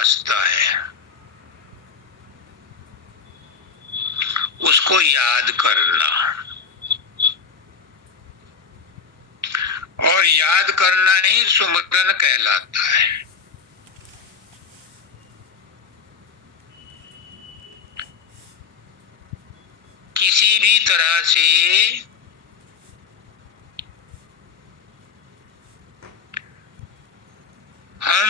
रास्ता है, उसको याद करना, और याद करना ही सुमिरन कहलाता है। किसी भी तरह से हम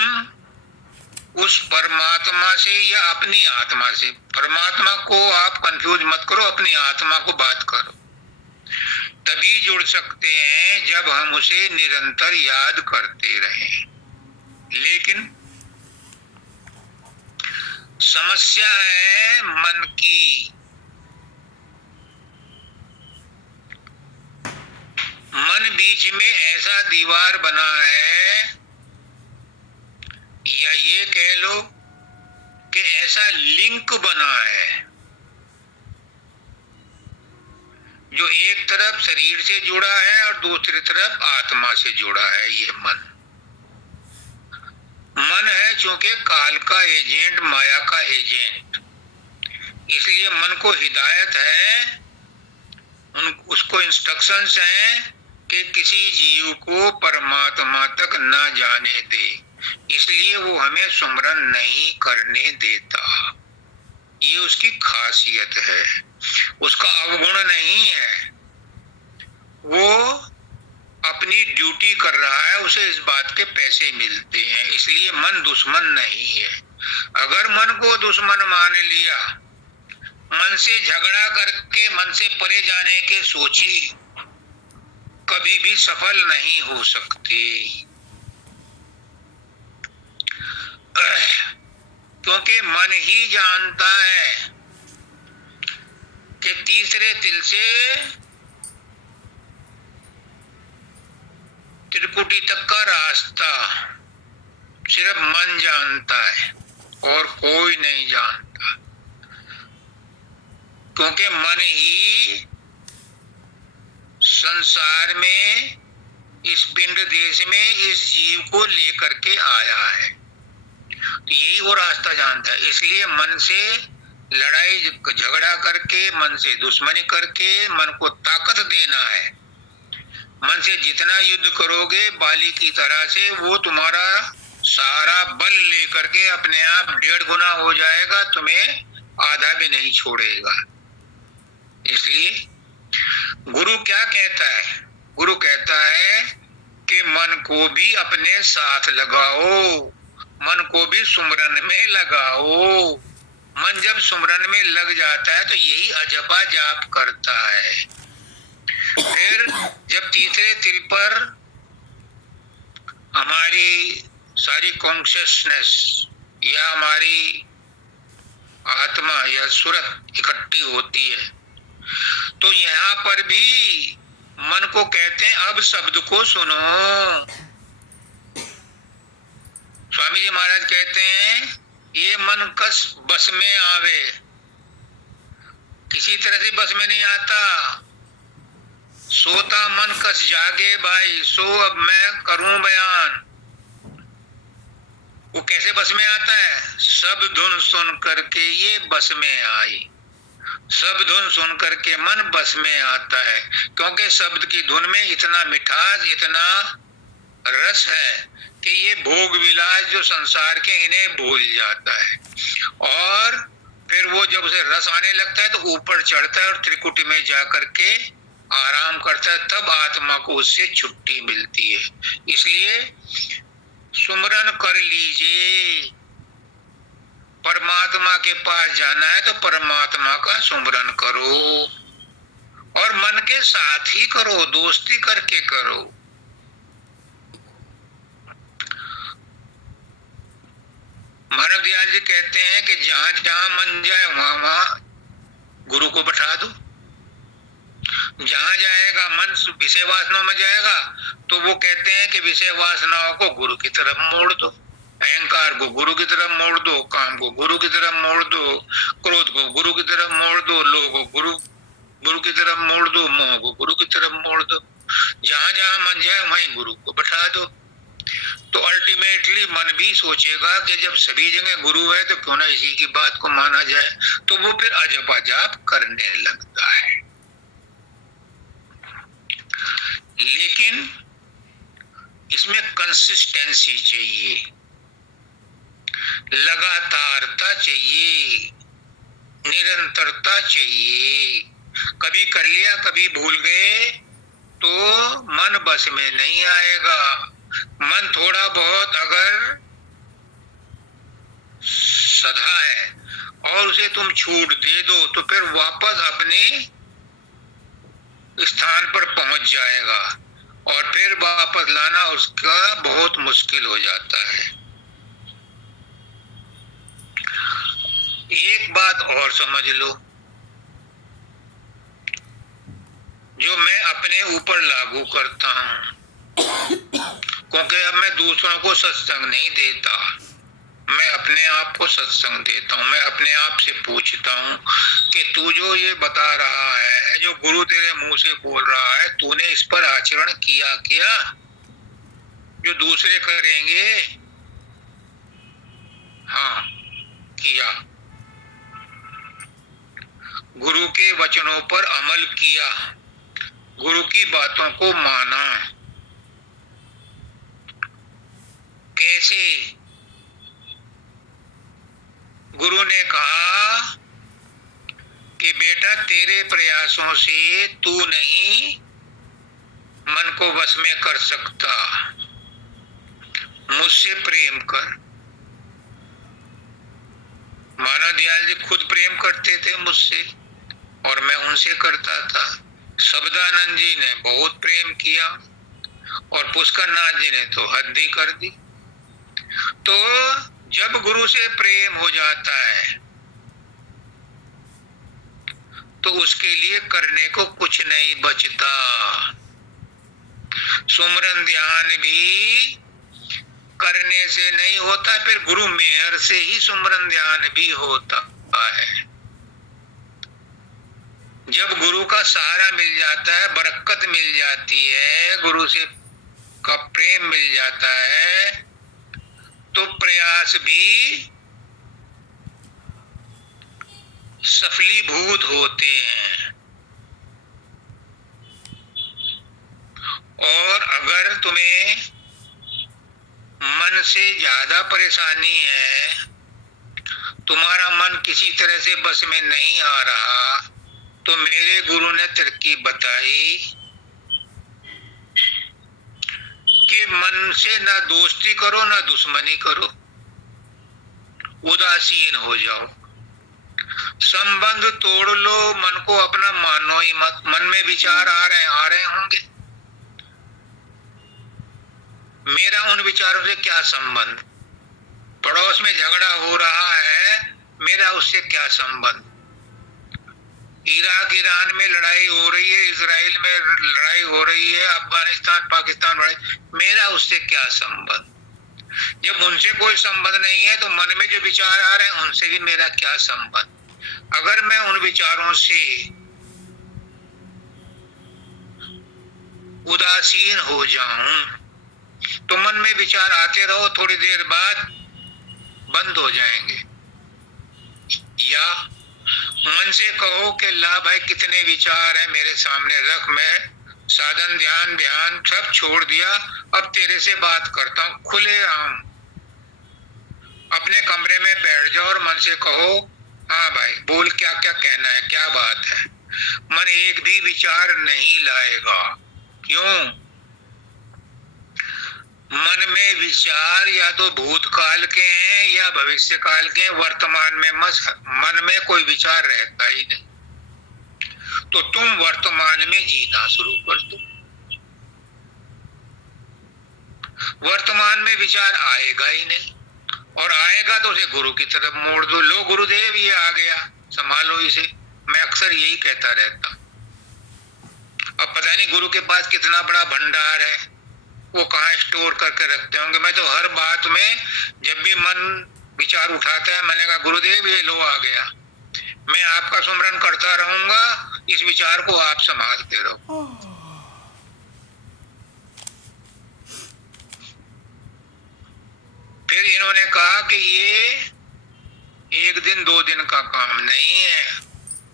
उस परमात्मा से या अपनी आत्मा से, परमात्मा को आप कंफ्यूज मत करो, अपनी आत्मा को बात करो, तभी जुड़ सकते हैं जब हम उसे निरंतर याद करते रहें। लेकिन समस्या है मन की। मन बीच में ऐसा दीवार बना है, या ये कह लो कि ऐसा लिंक बना है, जो एक तरफ शरीर से जुड़ा है और दूसरी तरफ आत्मा से जुड़ा है। ये मन है चूंकि काल का एजेंट, माया का एजेंट, इसलिए मन को हिदायत है, उसको इंस्ट्रक्शंस हैं कि किसी जीव को परमात्मा तक ना जाने दे, इसलिए वो हमें सुमरन नहीं करने देता। ये उसकी खासियत है, उसका अवगुण नहीं है, वो अपनी ड्यूटी कर रहा है, उसे इस बात के पैसे मिलते हैं, इसलिए मन दुश्मन नहीं है। अगर मन को दुश्मन मान लिया, मन से झगड़ा करके मन से परे जाने के सोची, कभी भी सफल नहीं हो सकते, क्योंकि मन ही जानता है कि तीसरे तिल से त्रिकुटी तक का रास्ता सिर्फ मन जानता है और कोई नहीं जानता, क्योंकि मन ही संसार में, इस पिंड देश में इस जीव को लेकर के आया है, तो यही वो रास्ता जानता है। इसलिए मन से लड़ाई झगड़ा करके, मन से दुश्मनी करके मन को ताकत देना है। मन से जितना युद्ध करोगे बाली की तरह से, वो तुम्हारा सारा बल लेकर के अपने आप 1.5 गुना हो जाएगा, तुम्हें आधा भी नहीं छोड़ेगा। इसलिए गुरु क्या कहता है? गुरु कहता है कि मन को भी अपने साथ लगाओ, मन को भी सुमरन में लगाओ। मन जब सुमरन में लग जाता है तो यही अजपा जाप करता है। फिर जब तीसरे तिल पर हमारी सारी कॉन्शियसनेस या हमारी आत्मा या सूरत इकट्ठी होती है, तो यहाँ पर भी मन को कहते हैं अब शब्द को सुनो। स्वामी जी महाराज कहते हैं ये मन कस बस में आवे, किसी तरह से बस में नहीं आता। सोता मन कस जागे भाई, सो अब मैं करूं बयान। वो कैसे बस में आता है? सब धुन सुन करके ये बस में आई। सब धुन सुन करके मन बस में आता है, क्योंकि शब्द की धुन में इतना मिठास, इतना रस है कि ये भोग विलास जो संसार के, इन्हें भूल जाता है। और फिर वो जब उसे रस आने लगता है तो ऊपर चढ़ता है और त्रिकुटी में जा करके आराम करता है, तब आत्मा को उससे छुट्टी मिलती है। इसलिए सुमरन कर लीजिए, परमात्मा के पास जाना है तो परमात्मा का सुमरन करो, और मन के साथ ही करो, दोस्ती करके करो। मानव दयाल जी कहते हैं कि जहां जहां मन जाए वहां वहां गुरु को बैठा दो। जहां जाएगा मन विषय वासनाओं में जाएगा, तो वो कहते हैं कि विषय वासनाओं को गुरु की तरफ मोड़ दो, अहंकार को गुरु की तरफ मोड़ दो, काम को गुरु की तरफ मोड़ दो, क्रोध को गुरु की तरफ मोड़ दो, लोभ को गुरु की तरफ मोड़ दो, मोह को गुरु की तरफ मोड़ दो। जहां जहां मन जाए वहीं गुरु को बैठा दो। तो अल्टीमेटली मन भी सोचेगा कि जब सभी जगह गुरु है तो क्यों ना इसी की बात को माना जाए, तो वो फिर अजप अजाप करने लगता है। लेकिन इसमें कंसिस्टेंसी चाहिए, लगातारता चाहिए, निरंतरता चाहिए। कभी कर लिया कभी भूल गए तो मन बस में नहीं आएगा। मन थोड़ा बहुत अगर सधा है और उसे तुम छूट दे दो तो फिर वापस अपने स्थान पर पहुंच जाएगा और फिर वापस लाना उसका बहुत मुश्किल हो जाता है। एक बात और समझ लो, जो मैं अपने ऊपर लागू करता हूं, क्योंकि अब मैं दूसरों को सत्संग नहीं देता, मैं अपने आप को सत्संग देता हूं। मैं अपने आप से पूछता हूं कि तू जो ये बता रहा है, जो गुरु तेरे मुंह से बोल रहा है, तूने इस पर आचरण किया क्या? जो दूसरे करेंगे, हाँ किया। गुरु के वचनों पर अमल किया, गुरु की बातों को माना। कैसे? गुरु ने कहा कि बेटा तेरे प्रयासों से तू नहीं मन को वश में कर सकता, मुझसे प्रेम कर। मानव दयाल जी खुद प्रेम करते थे मुझसे और मैं उनसे करता था। शब्दानंद जी ने बहुत प्रेम किया और पुष्करनाथ जी ने तो हद ही कर दी। तो जब गुरु से प्रेम हो जाता है तो उसके लिए करने को कुछ नहीं बचता। सुमरन ध्यान भी करने से नहीं होता, फिर गुरु मेहर से ही सुमरन ध्यान भी होता है। जब गुरु का सहारा मिल जाता है, बरकत मिल जाती है, गुरु से का प्रेम मिल जाता है, तो प्रयास भी सफलीभूत होते हैं। और अगर तुम्हें मन से ज्यादा परेशानी है, तुम्हारा मन किसी तरह से बस में नहीं आ रहा, तो मेरे गुरु ने तरकीब बताई कि मन से ना दोस्ती करो ना दुश्मनी करो, उदासीन हो जाओ, संबंध तोड़ लो, मन को अपना मानो ही मत। मन में विचार आ रहे होंगे, मेरा उन विचारों से क्या संबंध? पड़ोस में झगड़ा हो रहा है, मेरा उससे क्या संबंध? इराक ईरान में लड़ाई हो रही है, इजराइल में लड़ाई हो रही है, अफगानिस्तान पाकिस्तान लड़ाई, मेरा उससे क्या संबंध? जब उनसे कोई संबंध नहीं है तो मन में जो विचार आ रहे हैं उनसे भी मेरा क्या संबंध? अगर मैं उन विचारों से उदासीन हो जाऊं तो मन में विचार आते रहो, थोड़ी देर बाद बंद हो जाएंगे। या मन से कहो कि ला भाई कितने विचार हैं मेरे सामने रख, मैं साधन ध्यान सब छोड़ दिया, अब तेरे से बात करता हूं खुले आम। अपने कमरे में बैठ जाओ और मन से कहो, हाँ भाई बोल, क्या क्या कहना है, क्या बात है। मन एक भी विचार नहीं लाएगा। क्यों? मन में विचार या तो भूतकाल के हैं या भविष्य काल के हैं, वर्तमान में मन में कोई विचार रहता ही नहीं। तो तुम वर्तमान में जीना शुरू कर दो, वर्तमान में विचार आएगा ही नहीं, और आएगा तो उसे गुरु की तरफ मोड़ दो। लो गुरुदेव ये आ गया, संभालो इसे। मैं अक्सर यही कहता रहता। अब पता नहीं गुरु के पास कितना बड़ा भंडार है, वो कहाँ स्टोर करके रखते होंगे। मैं तो हर बात में जब भी मन विचार उठाता है, मैंने कहा गुरुदेव ये लो आ गया, मैं आपका सुमरन करता रहूंगा, इस विचार को आप संभालते रहो। उन्होंने कहा कि ये एक दिन दो दिन का काम नहीं है,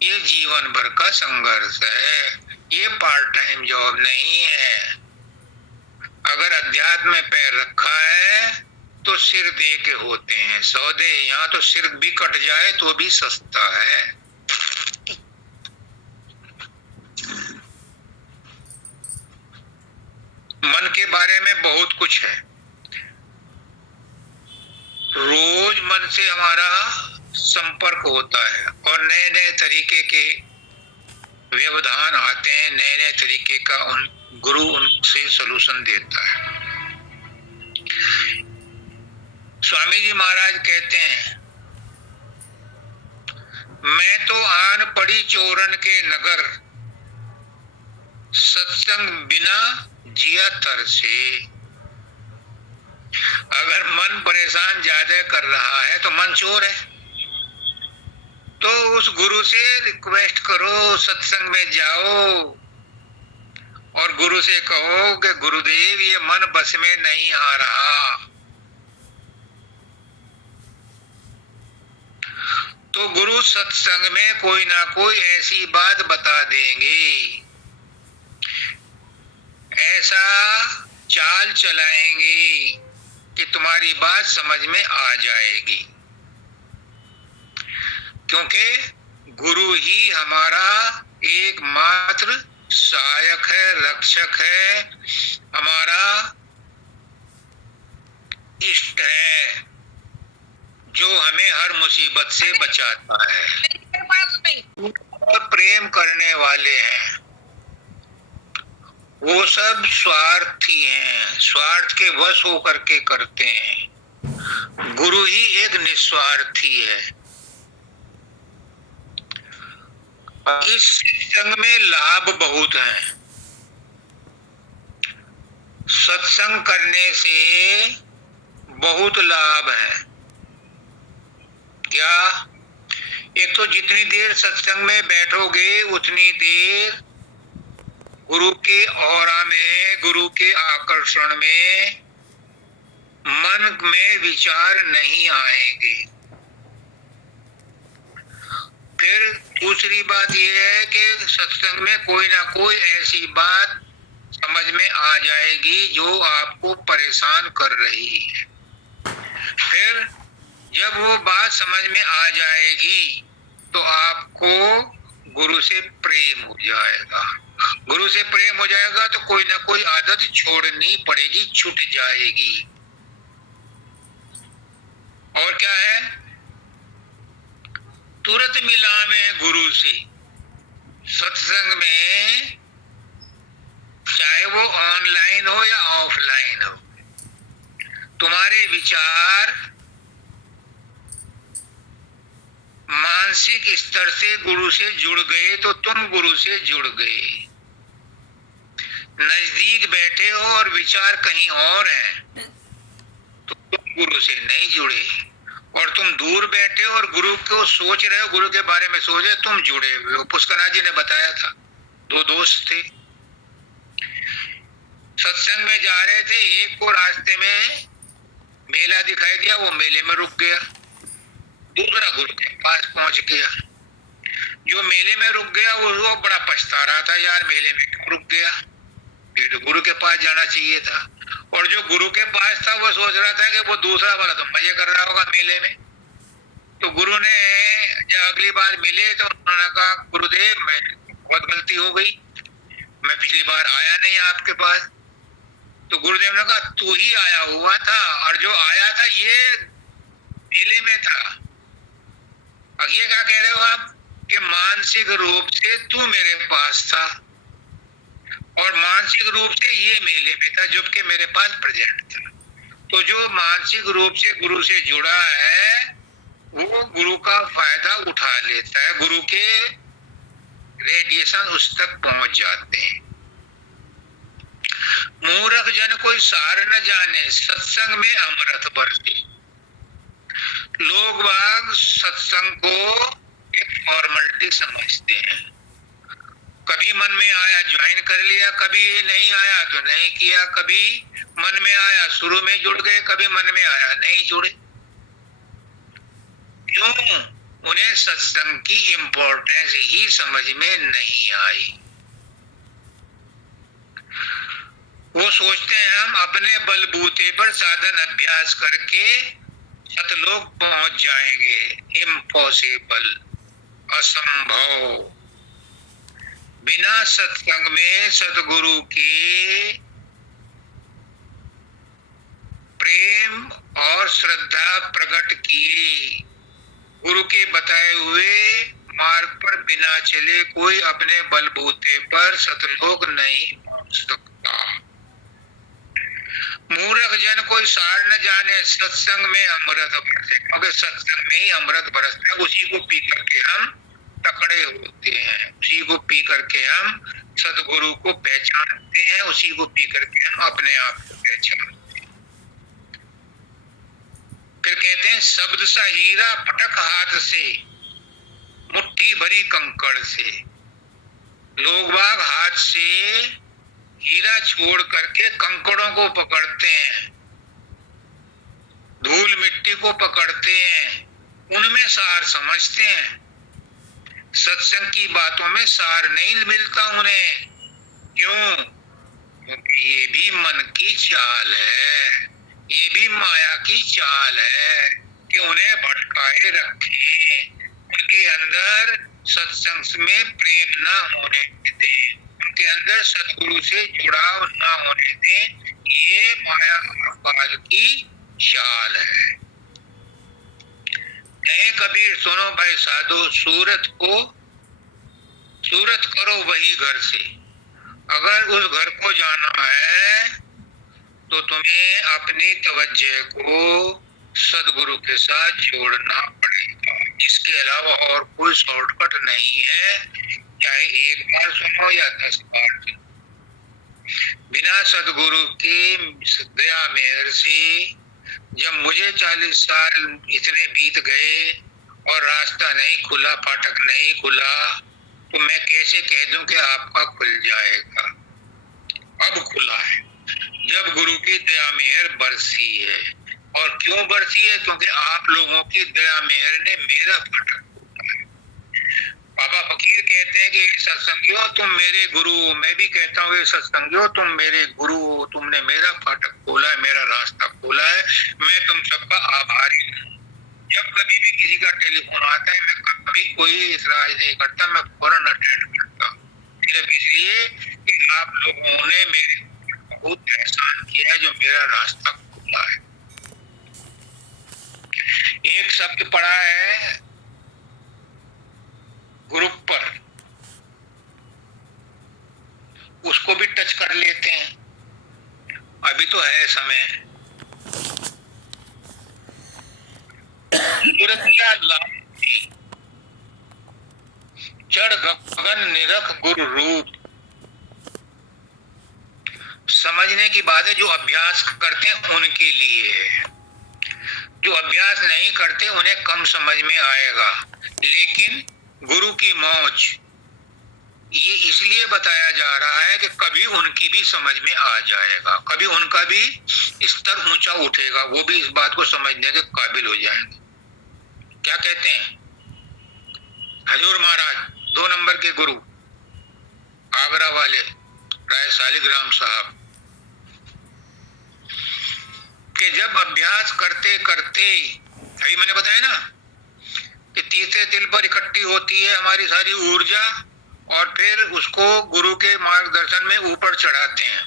ये जीवन भर का संघर्ष है, ये पार्ट टाइम जॉब नहीं है। अगर अध्यात्म में पैर रखा है तो सिर दे के होते हैं सौदे, यहाँ तो सिर भी कट जाए तो भी सस्ता है। मन के बारे में बहुत कुछ है। रोज मन से हमारा संपर्क होता है और नए नए तरीके के व्यवधान आते हैं, नए नए तरीके का गुरु उनसे सलूशन देता है। स्वामी जी महाराज कहते हैं, मैं तो आन पड़ी चोरन के नगर, सत्संग बिना जिया तरसे। अगर मन परेशान ज्यादा कर रहा है तो मन चोर है, तो उस गुरु से रिक्वेस्ट करो, सत्संग में जाओ और गुरु से कहो कि गुरुदेव ये मन बस में नहीं आ रहा। तो गुरु सत्संग में कोई ना कोई ऐसी बात बता देंगे, ऐसा चाल चलाएंगे कि तुम्हारी बात समझ में आ जाएगी। क्योंकि गुरु ही हमारा एकमात्र सहायक है, रक्षक है, हमारा इष्ट है, जो हमें हर मुसीबत से बचाता है। और प्रेम करने वाले हैं, वो सब स्वार्थी हैं, स्वार्थ के वश होकर के करते हैं। गुरु ही एक निस्वार्थी है। इस सत्संग में लाभ बहुत है। सत्संग करने से बहुत लाभ है। क्या? एक तो जितनी देर सत्संग में बैठोगे उतनी देर गुरु के औरा में, गुरु के आकर्षण में मन में विचार नहीं आएंगे। फिर दूसरी बात यह है कि सत्संग में कोई ना कोई ऐसी बात समझ में आ जाएगी जो आपको परेशान कर रही है। फिर जब वो बात समझ में आ जाएगी तो आपको गुरु से प्रेम हो जाएगा। गुरु से प्रेम हो जाएगा तो कोई ना कोई आदत छोड़नी पड़ेगी, छूट जाएगी। और क्या है? तुरंत मिलावे गुरु से। सत्संग में चाहे वो ऑनलाइन हो या ऑफलाइन हो, तुम्हारे विचार मानसिक स्तर से गुरु से जुड़ गए तो तुम गुरु से जुड़ गए। नजदीक बैठे हो और विचार कहीं और हैं तो तुम गुरु से नहीं जुड़े। और तुम दूर बैठे हो और गुरु को सोच रहे हो, गुरु के बारे में सोच रहे हो, तुम जुड़े हुए हो। पुष्करनाथ जी ने बताया था, दो दोस्त थे, सत्संग में जा रहे थे। एक को रास्ते में मेला दिखाई दिया, वो मेले में रुक गया। दूसरा गुरु के पास पहुंच गया। जो मेले में रुक गया वो बड़ा पछता रहा था, यार मेले में क्यों रुक गया, ये तो गुरु के पास जाना चाहिए था। और जो गुरु के पास था वो सोच रहा था कि वो दूसरा वाला तो मजे कर रहा होगा मेले में। तो गुरु ने जब अगली बार मिले तो उन्होंने कहा, गुरुदेव मैं बहुत गलती हो गई, मैं पिछली बार आया नहीं आपके पास। तो गुरुदेव ने कहा, तू ही आया हुआ था और जो आया था ये मेले में था। अब ये क्या कह रहे हो आप कि मानसिक रूप से तू मेरे पास था और मानसिक रूप से ये मेले में था, जबकि मेरे पास प्रेजेंट था। तो जो मानसिक रूप से गुरु से जुड़ा है वो गुरु का फायदा उठा लेता है, गुरु के रेडिएशन उस तक पहुंच जाते हैं। मूर्ख जन कोई सार न जाने, सत्संग में अमृत बरसे। लोग बाग सत्संग को एक फॉर्मेलिटी समझते हैं। कभी मन में आया ज्वाइन कर लिया, कभी नहीं आया तो नहीं किया, कभी मन में आया शुरू में जुड़ गए, कभी मन में आया नहीं जुड़े। क्यों? उन्हें सत्संग की इम्पोर्टेंस ही समझ में नहीं आई। वो सोचते हैं हम अपने बलबूते पर साधन अभ्यास करके सतलोक पहुंच जाएंगे। इम्पॉसिबल, असंभव। बिना सत्संग में सतगुरु के प्रेम और श्रद्धा प्रकट किए, गुरु के बताए हुए मार्ग पर बिना चले कोई अपने बलबूते पर सतलोक नहीं पहुंच सकता। मूर्ख जन कोई सार न जाने, सत्संग में अमृत बरसे, क्योंकि सत्संग में ही अमृत बरसता है। उसी को पी करके हम तकड़े होते हैं, उसी को पी करके हम सतगुरु को पहचानते हैं, उसी को पी करके हम अपने आप को पहचानते हैं। फिर कहते हैं शब्द सा हीरा पटक हाथ से, मुट्ठी भरी कंकड़ से। लोग बाग हाथ से हीरा छोड़ करके कंकड़ों को पकड़ते हैं, धूल मिट्टी को पकड़ते हैं, उनमें सार समझते हैं। सत्संग की बातों में सार नहीं मिलता उन्हें। क्यों? क्योंकि ये भी मन की चाल है, ये भी माया की चाल है कि उन्हें भटकाए रखे, उनके अंदर सत्संग में प्रेम ना होने दें, उनके अंदर सतगुरु से जुड़ाव ना होने दें। ये माया काल की चाल है। कबीर सुनो भाई साधु, सूरत करो वही घर से। अगर उस घर को जाना है तो तुम्हें अपनी तवज्जो को सदगुरु के साथ जोड़ना पड़ेगा। इसके अलावा और कोई शॉर्टकट नहीं है, चाहे एक बार सुनो या 10 बार सुनो। बिना सदगुरु की दया मेहर से जब मुझे 40 साल इतने बीत गए और रास्ता नहीं खुला, फाटक नहीं खुला, तो मैं कैसे कह दूं कि आपका खुल जाएगा? अब खुला है जब गुरु की दया मेहर बरसी है। और क्यों बरसी है? क्योंकि आप लोगों की दया मेहर ने मेरा फाटक खोला है। बाबा फकीर कहते हैं कि सत्संगियों तुम मेरे गुरु, मैं भी कहता हूँ सत्संगियों तुम मेरे गुरु, तुमने मेरा फाटक खोला है, मेरा रास्ता खोला है, मैं तुम सबका आभारी हूँ। जब कभी भी किसी का टेलीफोन आता है, मैं कभी कोई इतराज नहीं करता, मैं फौरन अटेंड करता हूँ, सिर्फ इसलिए कि आप लोगों ने मेरे बहुत एहसान किया है, जो मेरा रास्ता खोला है। एक शब्द पढ़ा है ग्रुप पर, उसको भी टच कर लेते हैं, अभी तो है समय। चढ़ गगन निरख गुरु रूप। समझने की बात है, जो अभ्यास करते हैं उनके लिए है, जो अभ्यास नहीं करते उन्हें कम समझ में आएगा। लेकिन गुरु की मौज ये इसलिए बताया जा रहा है कि कभी उनकी भी समझ में आ जाएगा, कभी उनका भी स्तर ऊंचा उठेगा, वो भी इस बात को समझने के काबिल हो जाएंगे। क्या कहते हैं हजूर महाराज 2 नंबर के गुरु, आगरा वाले राय शालिग्राम साहब, कि जब अभ्यास करते करते, अभी मैंने बताया ना कि तीसरे दिल पर इकट्ठी होती है हमारी सारी ऊर्जा, और फिर उसको गुरु के मार्गदर्शन में ऊपर चढ़ाते हैं,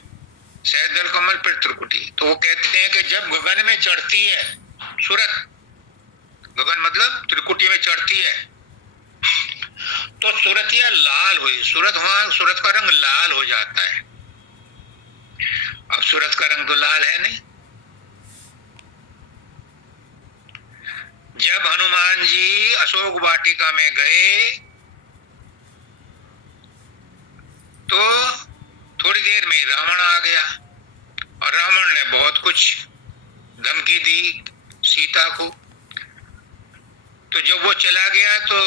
सहदल कमल पर त्रिकुटी। तो वो कहते हैं कि जब गगन में चढ़ती है सूरत, गगन मतलब त्रिकुटी में चढ़ती है, तो सूरतिया लाल हुई, सूरत का रंग लाल हो जाता है। अब सूरत का रंग तो लाल है नहीं। जब हनुमान जी अशोक वाटिका में गए तो थोड़ी देर में रावण आ गया, और रावण ने बहुत कुछ धमकी दी सीता को। तो जब वो चला गया तो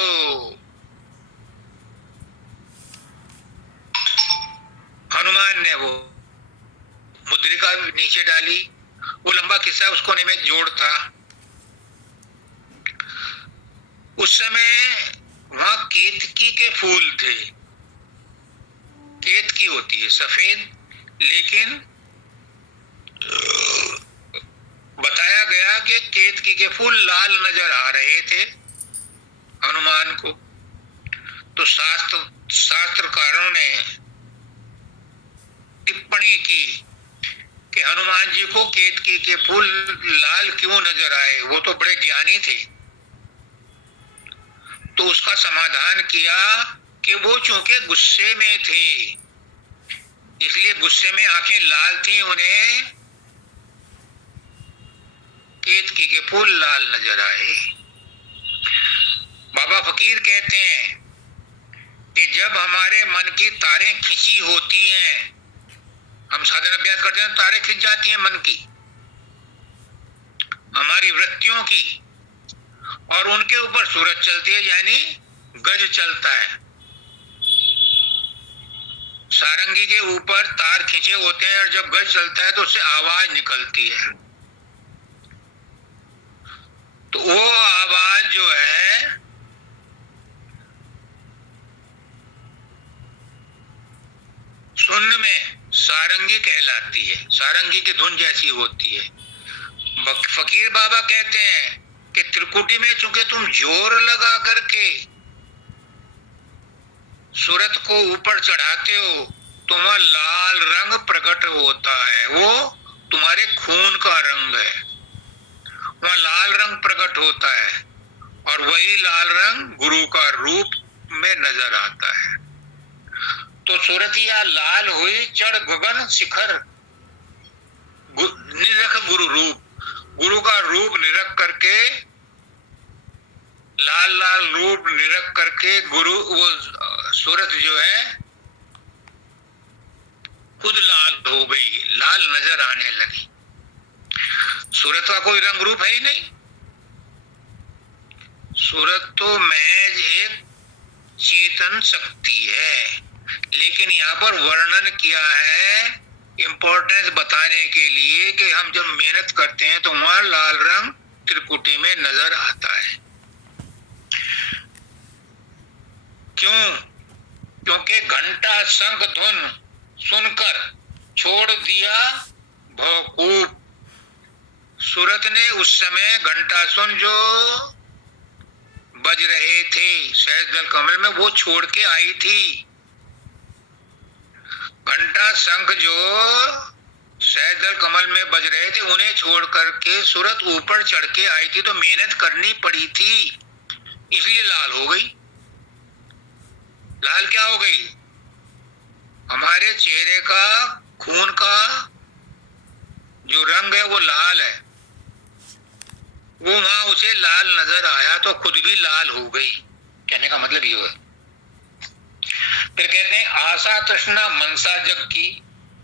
हनुमान ने वो मुद्रिका नीचे डाली, वो लंबा किस्सा, उसको नहीं मैं जोड़ता। उस समय वहां केतकी के फूल थे। केतकी होती है सफेद, लेकिन बताया गया कि केतकी के फूल लाल नजर आ रहे थे हनुमान को। तो शास्त्रकारों ने टिप्पणी की कि हनुमान जी को केतकी के फूल लाल क्यों नजर आए, वो तो बड़े ज्ञानी थे। तो उसका समाधान किया कि वो चूंकि गुस्से में थे, इसलिए गुस्से में आंखें लाल थी, उन्हें केतकी के फूल लाल नजर आए। बाबा फकीर कहते हैं कि जब हमारे मन की तारें खिंची होती हैं, हम साधन अभ्यास करते हैं, तारें खिंच जाती हैं मन की, हमारी वृत्तियों की, और उनके ऊपर सूरज चलती है, यानी गज चलता है। सारंगी के ऊपर तार खींचे होते हैं और जब गज चलता है तो उससे आवाज निकलती है। तो वो आवाज जो है सुनने में सारंगी कहलाती है, सारंगी की धुन जैसी होती है। फकीर बाबा कहते हैं कि त्रिकुटी में चूंकि तुम जोर लगा करके सूरत को ऊपर चढ़ाते हो, तुम्हारा लाल रंग प्रकट होता है, वो तुम्हारे खून का रंग है, वह लाल रंग प्रकट होता है, और वही लाल रंग गुरु का रूप में नजर आता है। तो सूरतिया लाल हुई चढ़ गगन शिखर, निरख गुरु रूप, गुरु का रूप निरख करके, लाल लाल रूप निरख करके गुरु, वो सूरत जो है खुद लाल हो गई, लाल नजर आने लगी। सूरत का कोई रंग रूप है ही नहीं, सूरत तो महज एक चेतन शक्ति है। लेकिन यहाँ पर वर्णन किया है इंपॉर्टेंस बताने के लिए कि हम जब मेहनत करते हैं तो वहां लाल रंग त्रिकुटी में नजर आता है। क्यों? क्योंकि घंटा शंख धुन सुनकर छोड़ दिया भवकूप। सूरत ने उस समय घंटा सुन जो बज रहे थे सहज दल कमल में, वो छोड़ के आई थी। घंटा शंख जो सहज दल कमल में बज रहे थे, उन्हें छोड़ करके सूरत ऊपर चढ़ के आई थी, तो मेहनत करनी पड़ी थी, इसलिए लाल हो गई। लाल क्या हो गई? हमारे चेहरे का खून का जो रंग है वो लाल है, वो वहां उसे लाल नजर आया तो खुद भी लाल हो गई। कहने का मतलब ये है। फिर कहते हैं आशा तृष्णा मनसा जग की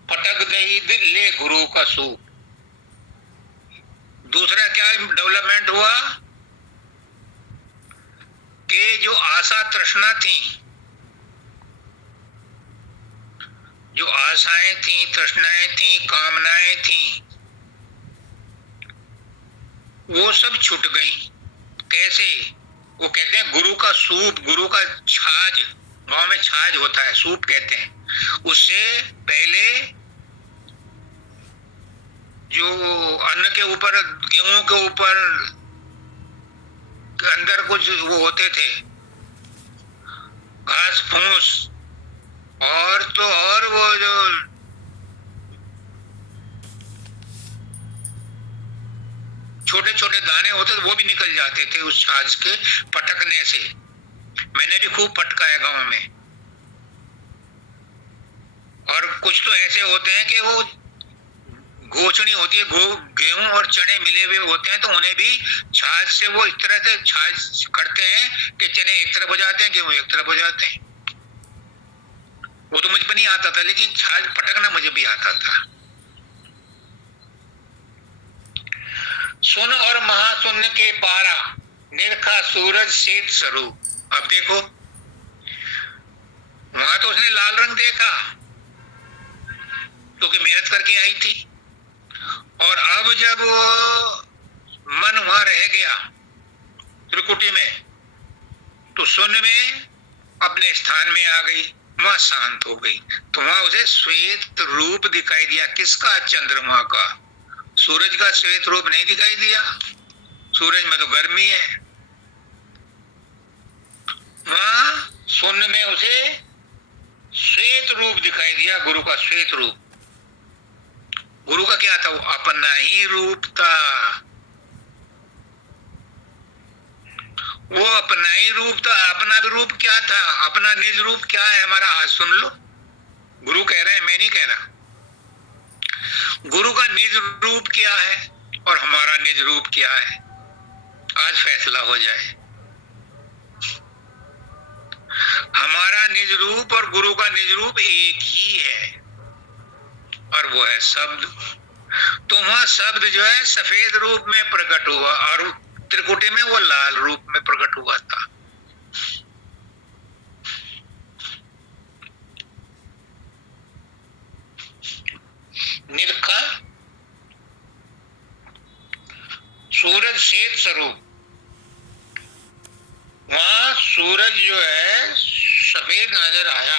फटक गई दिल ले गुरु का सूप। दूसरा क्या डेवलपमेंट हुआ कि जो आशा तृष्णा थी, जो आशाएं थी, तृष्णाएं थी, कामनाएं थी, वो सब छूट गई। कैसे? वो कहते हैं गुरु का सूप, गुरु का छाछ, गांव में छाछ होता है, सूप कहते हैं। उससे पहले जो अन्न के ऊपर, गेहूं के ऊपर के अंदर कुछ वो होते थे घास फूस, और तो और वो जो छोटे छोटे दाने होते थे वो भी निकल जाते थे उस छाछ के पटकने से। मैंने भी खूब पटका है गांव में। और कुछ तो ऐसे होते हैं कि वो गोचनी होती है, गेहूं और चने मिले हुए होते हैं, तो उन्हें भी छाछ से वो इस तरह से छाछ करते हैं कि चने एक तरफ हो जाते हैं, गेहूं एक तरफ हो जाते हैं। वो तो मुझे भी नहीं आता था, लेकिन छाछ पटकना मुझे भी आता था। सुन और महाशून्य के पारा निरखा सूरज श्वेत स्वरूप। अब देखो, वहां तो उसने लाल रंग देखा क्योंकि मेहनत करके आई थी, और अब जब वो मन वहां रह गया त्रिकुटी में, तो शून्य में अपने स्थान में आ गई, वहां शांत हो गई, तो वहां उसे श्वेत रूप दिखाई दिया। किसका? चंद्रमा का। सूरज का श्वेत रूप नहीं दिखाई दिया, सूरज में तो गर्मी है। वहां शून्य में उसे श्वेत रूप दिखाई दिया, गुरु का श्वेत रूप। गुरु का क्या था? वो अपना ही रूप था, वो अपना ही रूप था। अपना भी रूप क्या था? अपना निज रूप क्या है हमारा? आज सुन लो, गुरु कह रहे हैं, मैं नहीं कह रहा। गुरु का निज रूप क्या है और हमारा निज रूप क्या है? आज फैसला हो जाए। हमारा निज रूप और गुरु का निज रूप एक ही है, और वो है शब्द। तो वहां शब्द जो है सफेद रूप में प्रकट हुआ, और त्रिकुटी में वो लाल रूप में प्रकट हुआ था। निरखा सूरज श्वेत स्वरूप, वहां सूरज जो है सफेद नजर आया।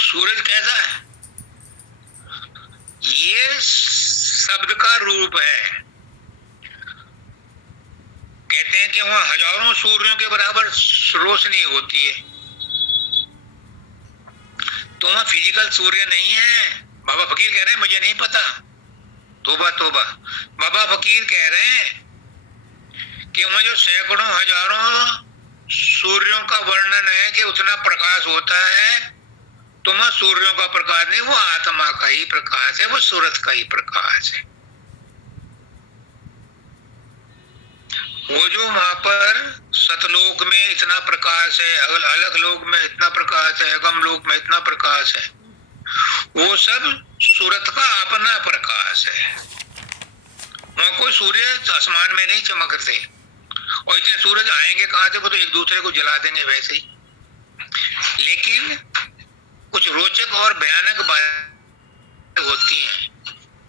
सूरज कैसा है? ये शब्द का रूप है। कहते हैं कि वहां हजारों सूर्यों के बराबर रोशनी होती है, तो वहां फिजिकल सूर्य नहीं है। बाबा फकीर कह रहे हैं मुझे नहीं पता, तोबा तोबा। बाबा फकीर कह रहे हैं कि वहां जो सैकड़ों हजारों सूर्यों का वर्णन है कि उतना प्रकाश होता है, तो वहां सूर्यों का प्रकाश नहीं, वो आत्मा का ही प्रकाश है, वो सूरज का ही प्रकाश है। वो जो वहां पर सतलोक में इतना प्रकाश है, अलग लोक में इतना प्रकाश है, अगम लोक में इतना प्रकाश है, वो सब सूरज का अपना प्रकाश है। वहां कोई सूर्य आसमान में नहीं चमकते, और इतने सूरज आएंगे कहां से? वो तो एक दूसरे को जला देंगे वैसे ही। लेकिन कुछ रोचक और भयानक बातें होती हैं,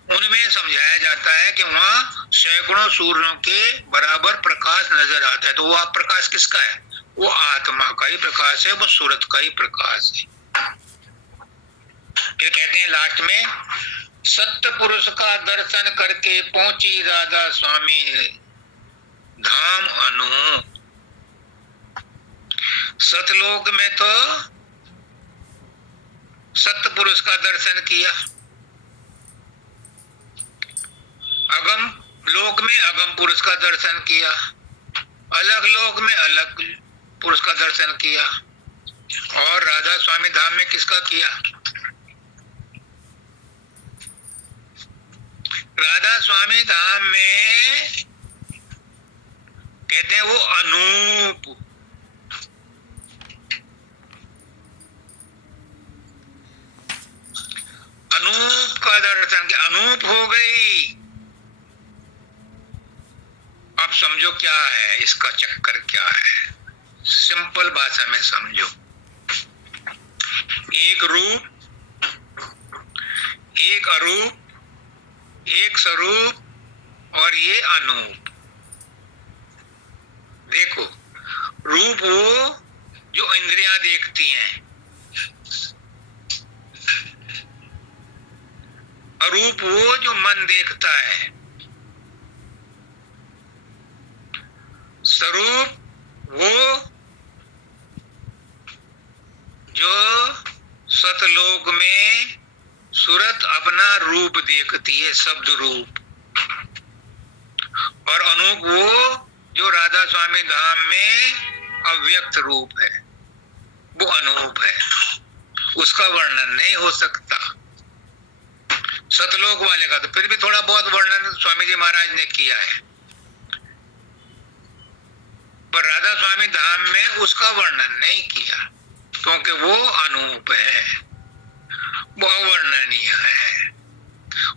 उनमें समझाया जाता है कि वहां सैकड़ों सूर्यों के बराबर प्रकाश नजर आता है। तो वो प्रकाश किसका है? वो आत्मा का ही प्रकाश है, वो सूरज का ही प्रकाश है। फिर कहते हैं लास्ट में, सत्य पुरुष का दर्शन करके पहुंची राधा स्वामी धाम अनूप। सतलोक में तो सत्य पुरुष का दर्शन किया, अगम लोक में अगम पुरुष का दर्शन किया, अलग लोक में अलग पुरुष का दर्शन किया, और राधा स्वामी धाम में किसका किया? राधा स्वामी धाम में कहते हैं वो अनूप, अनूप का दर्शन किया, अनूप हो गई। अब समझो क्या है इसका चक्कर, क्या है? सिंपल भाषा में समझो। एक रूप, एक अरूप, एक स्वरूप और ये अनूप। देखो, रूप वो जो इंद्रियां देखती हैं, अरूप वो जो मन देखता है, स्वरूप वो जो सतलोक में सूरत अपना रूप देखती है, शब्द रूप, और अनूप वो जो राधा स्वामी धाम में अव्यक्त रूप है, वो अनूप है, उसका वर्णन नहीं हो सकता। सतलोक वाले का तो फिर भी थोड़ा बहुत वर्णन स्वामी जी महाराज ने किया है, पर राधा स्वामी धाम में उसका वर्णन नहीं किया, क्योंकि वो अनूप है, वो अवर्णनीय है,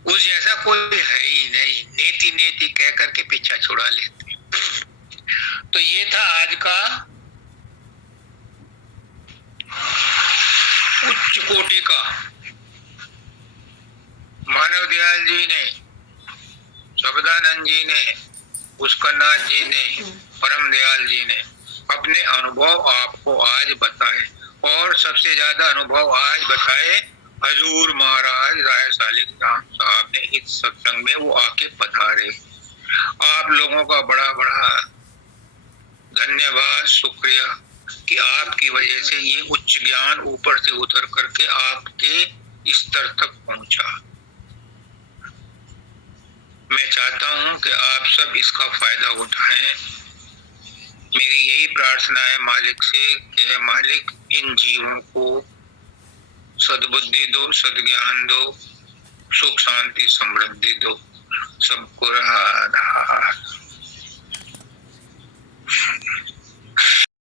उस जैसा कोई है ही नहीं। नेति नेति कह करके पीछा छुड़ा लेते। तो ये था आज का उच्च कोटि का, मानव दयाल जी ने, शब्दानंद जी ने पुष्कर नाथ जी ने, परम दयाल जी ने अपने अनुभव आपको आज बताए, और सबसे ज्यादा अनुभव आज बताए हजूर महाराज राय सालिग्राम साहब ने। इस सत्संग में वो आके पधारे। आप लोगों का बड़ा बड़ा धन्यवाद, शुक्रिया कि आपकी वजह से ये उच्च ज्ञान ऊपर से उतर करके आपके स्तर तक पहुंचा। मैं चाहता हूं कि आप सब इसका फायदा उठाएं। मेरी यही प्रार्थना है मालिक से कि हे मालिक, इन जीवों को सद्बुद्धि दो, सद्ज्ञान दो, सुख शांति समृद्धि दो। सबको राधा।